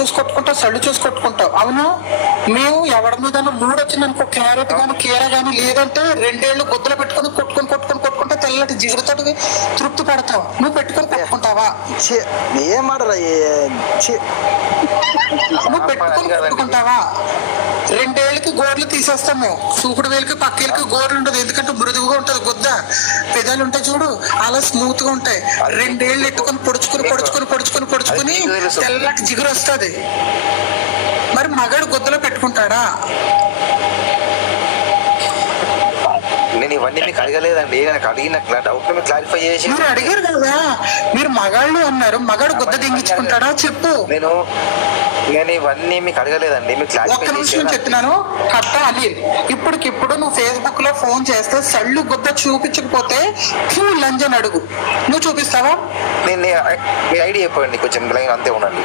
చూసి కొట్టుకుంటావు, సళ్ళు చూసి కొట్టుకుంటావు. అవును, మేము ఎవరి మీద మూడు వచ్చింది అనుకో, క్యారెట్ గానీ కీర గానీ లేదంటే 2 ఏళ్ళు గుద్దలు పెట్టుకుని కొట్టుకుంటే తెల్లటి జిగురుతో తృప్తి పడతావు. నువ్వు పెట్టుకొని కొట్టుకుంటావా? ఏం మాటరా, నువ్వు పెట్టుకొని కొట్టుకుంటావా? 2 ఏళ్ళకి గోర్లు తీసేస్తాం మేము. చూపుడు వేలకి పక్కేళ్ళకి గోర్లు ఉండదు, ఎందుకంటే మృదువుగా ఉంటది గుద్ద. పెదాలు ఉంటాయి చూడు, అలా స్మూత్ గా ఉంటాయి. 2 ఏళ్ళు ఎట్టుకొని పొడుచుకుని తెల్లటి జిగురు వస్తుంది. మరి మగాడు గుద్దలో పెట్టుకుంటాడా? నేను ఇవన్నీ మీకు అడగలేదండి, నాకు అడిగిన డౌట్ మీరు క్లారిఫై చేసి. మీరు అడిగారు కదా, మీరు మగాళ్ళు అన్నారు, మగాడు గుద్ద దింగించుకుంటాడా చెప్పు. నేను ఇవన్నీ మీకు అడగలేదండి, మీకు ఒక్క నిమిషం చెప్తున్నాను. కట్ట అనిల్, ఇప్పటికిప్పుడు నువ్వు ఫేస్బుక్ లో ఫోన్ చేస్తే సళ్ళు గుద్ద చూపించకపోతే లంజ్ అని అడుగు, నువ్వు చూపిస్తావా? నేను మీ ఐడి చెప్పండి, కొంచెం అంతే ఉండండి.